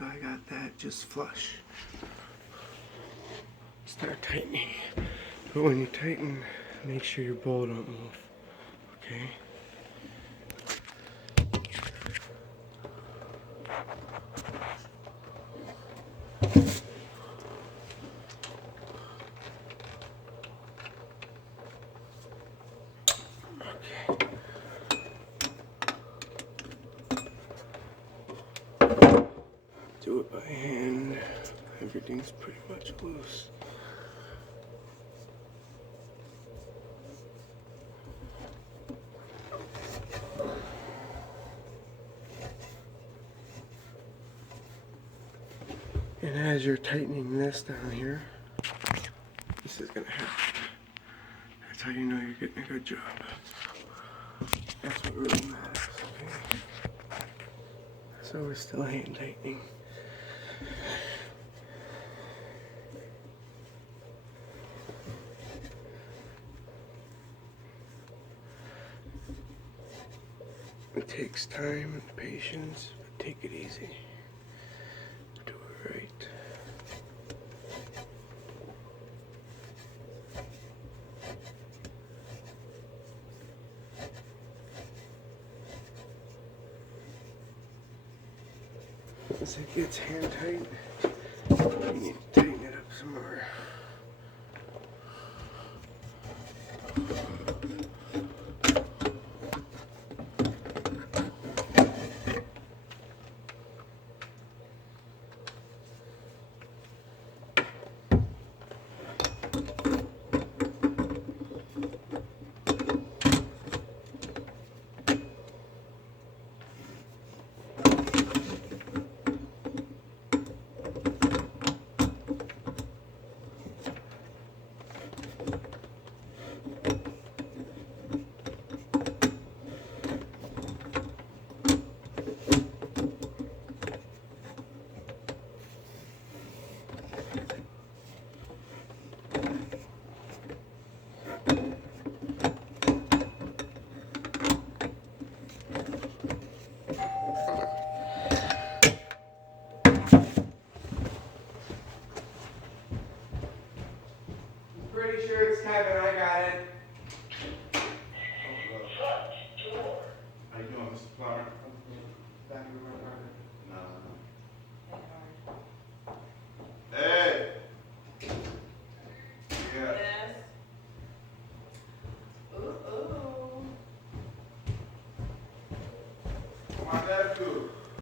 So I got that just flush. Start tightening. But when you tighten, make sure your bowl don't move. Okay? Do it by hand. Everything's pretty much loose. And as you're tightening this down here, this is gonna happen. That's how you know you're getting a good job. That's what really matters, okay? So we're still hand tightening. It takes time and patience, but take it easy. Do it right. Once it gets hand tight, you need to tighten it up some more.